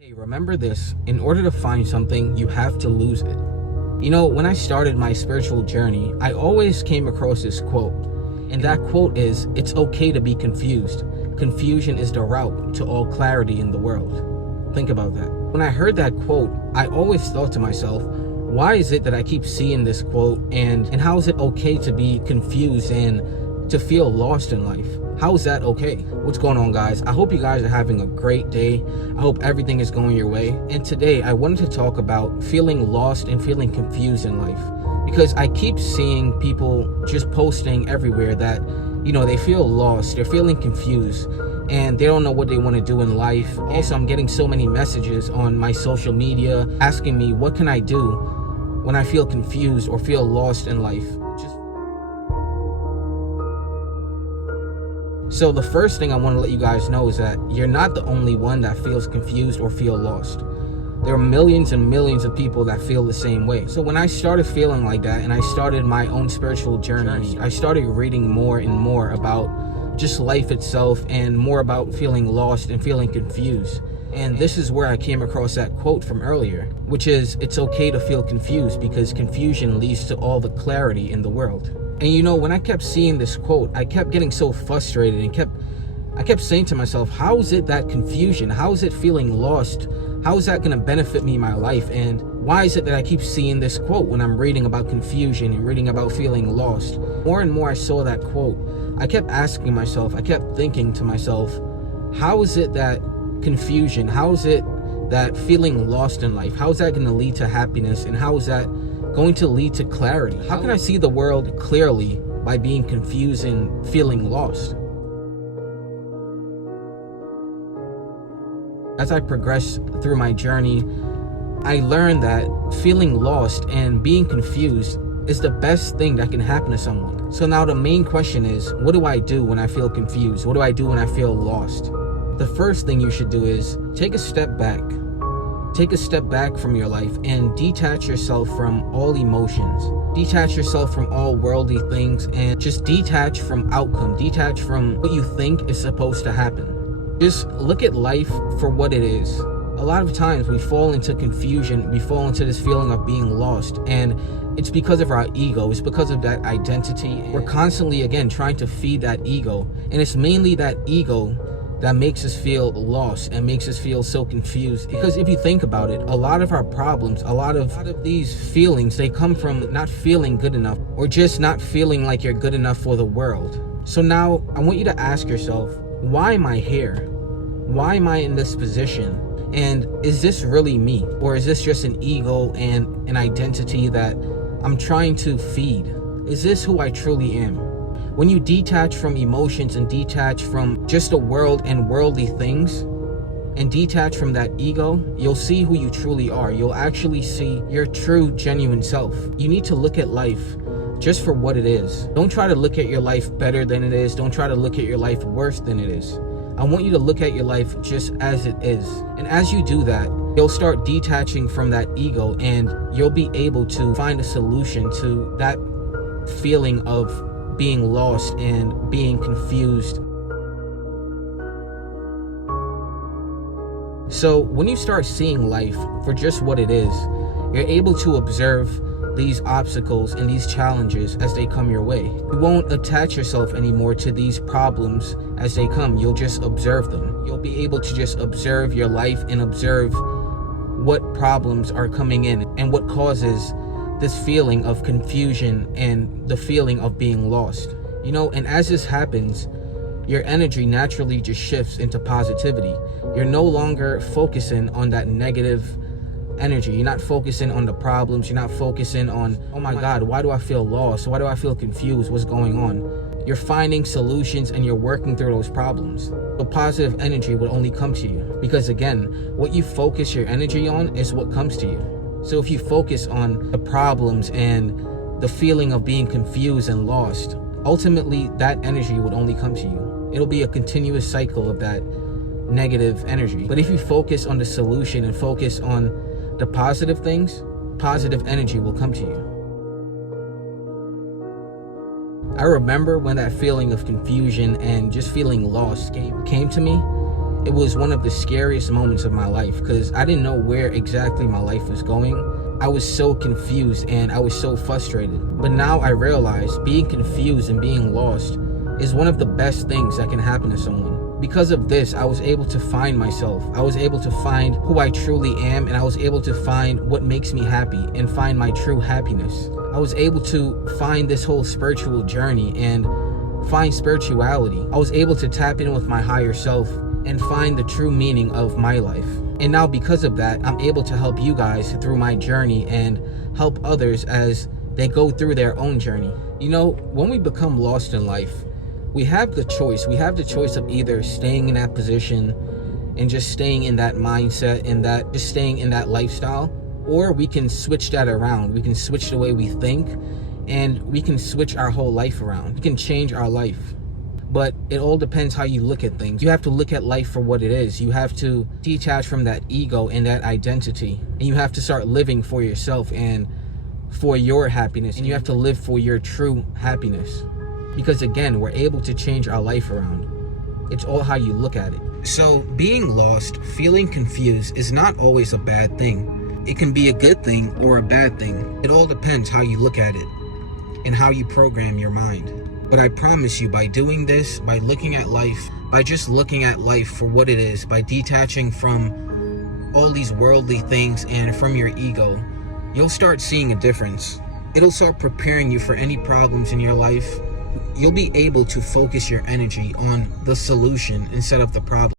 Hey, remember this: in order to find something, you have to lose it. When I started my spiritual journey, I always came across this quote, and that quote is, "It's okay to be confused. Confusion is the route to all clarity in the world." Think about that. When I heard that quote, I always thought to myself, why is it that I keep seeing this quote, and how is it okay to be confused and to feel lost in life? How is that okay? What's going on, guys? I hope you guys are having a great day. I hope everything is going your way. And today I wanted to talk about feeling lost and feeling confused in life, because I keep seeing people just posting everywhere that they feel lost, they're feeling confused, and they don't know what they want to do in life. Also, I'm getting so many messages on my social media asking me, what can I do when I feel confused or feel lost in life? So the first thing I want to let you guys know is that you're not the only one that feels confused or feel lost. There are millions and millions of people that feel the same way. So when I started feeling like that and I started my own spiritual journey, I started reading more and more about just life itself and more about feeling lost and feeling confused. And this is where I came across that quote from earlier, which is, "It's okay to feel confused because confusion leads to all the clarity in the world." And when I kept seeing this quote, I kept getting so frustrated and I kept saying to myself, how is it that confusion, how is it feeling lost, how is that going to benefit me in my life? And why is it that I keep seeing this quote when I'm reading about confusion and reading about feeling lost? More and more I saw that quote, I kept asking myself, I kept thinking to myself, how is it that confusion, how is it that feeling lost in life, how is that going to lead to happiness, and how is that going to lead to clarity? How can I see the world clearly by being confused and feeling lost? As I progressed through my journey, I learned that feeling lost and being confused is the best thing that can happen to someone. So now the main question is, what do I do when I feel confused? What do I do when I feel lost? The first thing you should do is take a step back. Take a step back from your life and detach yourself from all emotions. Detach yourself from all worldly things and just detach from outcome. Detach from what you think is supposed to happen. Just look at life for what it is. A lot of times we fall into confusion, we fall into this feeling of being lost, and it's because of our ego, it's because of that identity. We're constantly, again, trying to feed that ego, and it's mainly that ego that makes us feel lost and makes us feel so confused. Because if you think about it, a lot of our problems, a lot of these feelings, they come from not feeling good enough, or just not feeling like you're good enough for the world. So now I want you to ask yourself, why am I here? Why am I in this position? And is this really me? Or is this just an ego and an identity that I'm trying to feed? Is this who I truly am? When you detach from emotions and detach from just the world and worldly things, and detach from that ego, you'll see who you truly are. You'll actually see your true, genuine self. You need to look at life just for what it is. Don't try to look at your life better than it is. Don't try to look at your life worse than it is. I want you to look at your life just as it is. And as you do that, you'll start detaching from that ego, and you'll be able to find a solution to that feeling of being lost and being confused. So when you start seeing life for just what it is, you're able to observe these obstacles and these challenges as they come your way. You won't attach yourself anymore to these problems as they come. You'll just observe them. You'll be able to just observe your life and observe what problems are coming in and what causes this feeling of confusion and the feeling of being lost. And as this happens, your energy naturally just shifts into positivity. You're no longer focusing on that negative energy. You're not focusing on the problems. You're not focusing on, oh my God, why do I feel lost? Why do I feel confused? What's going on? You're finding solutions and you're working through those problems. The positive energy will only come to you, because again, what you focus your energy on is what comes to you. So if you focus on the problems and the feeling of being confused and lost, ultimately that energy would only come to you. It'll be a continuous cycle of that negative energy. But if you focus on the solution and focus on the positive things, positive energy will come to you. I remember when that feeling of confusion and just feeling lost came to me, it was one of the scariest moments of my life because I didn't know where exactly my life was going. I was so confused and I was so frustrated. But now I realize being confused and being lost is one of the best things that can happen to someone. Because of this, I was able to find myself. I was able to find who I truly am, and I was able to find what makes me happy and find my true happiness. I was able to find this whole spiritual journey and find spirituality. I was able to tap in with my higher self and find the true meaning of my life. And now because of that, I'm able to help you guys through my journey and help others as they go through their own journey. You know, when we become lost in life, we have the choice. We have the choice of either staying in that position and just staying in that mindset and that just staying in that lifestyle, or we can switch that around. We can switch the way we think, and we can switch our whole life around. We can change our life. But it all depends how you look at things. You have to look at life for what it is. You have to detach from that ego and that identity. And you have to start living for yourself and for your happiness. And you have to live for your true happiness. Because again, we're able to change our life around. It's all how you look at it. So being lost, feeling confused is not always a bad thing. It can be a good thing or a bad thing. It all depends how you look at it and how you program your mind. But I promise you, by doing this, by looking at life, by just looking at life for what it is, by detaching from all these worldly things and from your ego, you'll start seeing a difference. It'll start preparing you for any problems in your life. You'll be able to focus your energy on the solution instead of the problem.